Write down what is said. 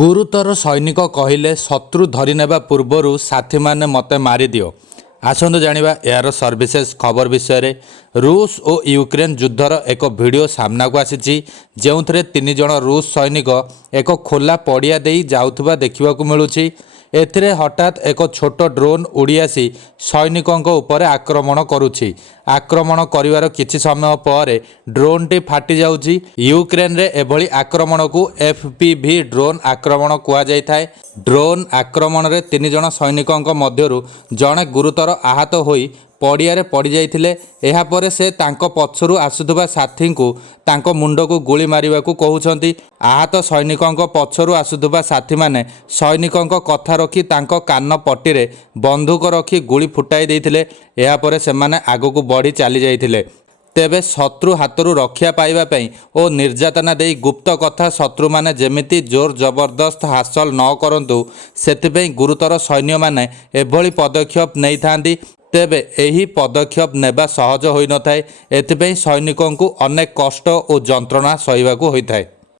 ଗୁରୁତର ସୈନିକ କହିଲେ ଶତ୍ରୁ ଧରିନେବା ପୂର୍ବରୁ ସାଥୀମାନେ ମୋତେ ମାରିଦିଅ। ଆସନ୍ତୁ ଜାଣିବା ଏହାର ସର୍ଭିସେସ୍ ଖବର ବିଷୟରେ। ରୁଷ ଓ ୟୁକ୍ରେନ ଯୁଦ୍ଧର ଏକ ଭିଡ଼ିଓ ସାମ୍ନାକୁ ଆସିଛି, ଯେଉଁଥିରେ 3 ଜଣ ରୁଷ ସୈନିକ ଏକ ଖୋଲା ପଡ଼ିଆ ଦେଇ ଯାଉଥିବା ଦେଖିବାକୁ ମିଳୁଛି। ଏଥିରେ ହଠାତ୍ ଏକ ଛୋଟ ଡ୍ରୋନ୍ ଉଡ଼ି ଆସି ସୈନିକଙ୍କ ଉପରେ ଆକ୍ରମଣ କରୁଛି। ଆକ୍ରମଣ କରିବାର କିଛି ସମୟ ପରେ ଡ୍ରୋନ୍ଟି ଫାଟି ଯାଉଛି। ୟୁକ୍ରେନରେ ଏଭଳି ଆକ୍ରମଣକୁ FPV ଡ୍ରୋନ୍ ଆକ୍ରମଣ କୁହାଯାଇଥାଏ। ଡ୍ରୋନ୍ ଆକ୍ରମଣରେ 3 ଜଣ ସୈନିକଙ୍କ ମଧ୍ୟରୁ ଜଣେ ଗୁରୁତର ଆହତ ହୋଇ ପଡ଼ିଆରେ ପଡ଼ିଯାଇଥିଲେ। ଏହାପରେ ସେ ତାଙ୍କ ପଛରୁ ଆସୁଥିବା ସାଥୀଙ୍କୁ ତାଙ୍କ ମୁଣ୍ଡକୁ ଗୁଳି ମାରିବାକୁ କହୁଛନ୍ତି। ଆହତ ସୈନିକଙ୍କ ପଛରୁ ଆସୁଥିବା ସାଥୀମାନେ ସୈନିକଙ୍କ କଥା ରଖି ତାଙ୍କ କାନ ପଟିରେ ବନ୍ଧୁକ ରଖି ଗୁଳି ଫୁଟାଇ ଦେଇଥିଲେ। ଏହାପରେ ସେମାନେ ଆଗକୁ ବଢ଼ି ଚାଲିଯାଇଥିଲେ। ତେବେ ଶତ୍ରୁ ହାତରୁ ରକ୍ଷା ପାଇବା ପାଇଁ ଓ ନିର୍ଯାତନା ଦେଇ ଗୁପ୍ତ କଥା ଶତ୍ରୁମାନେ ଯେମିତି ଜୋର ଜବରଦସ୍ତ ହାସଲ ନ କରନ୍ତୁ, ସେଥିପାଇଁ ଗୁରୁତର ସୈନ୍ୟମାନେ ଏଭଳି ପଦକ୍ଷେପ ନେଇଥାନ୍ତି। ତେବେ ଏହି ପଦକ୍ଷେପ ନେବା ସହଜ ହୋଇନଥାଏ। ଏଥିପାଇଁ ସୈନିକଙ୍କୁ ଅନେକ କଷ୍ଟ ଓ ଯନ୍ତ୍ରଣା ସହିବାକୁ ହୋଇଥାଏ।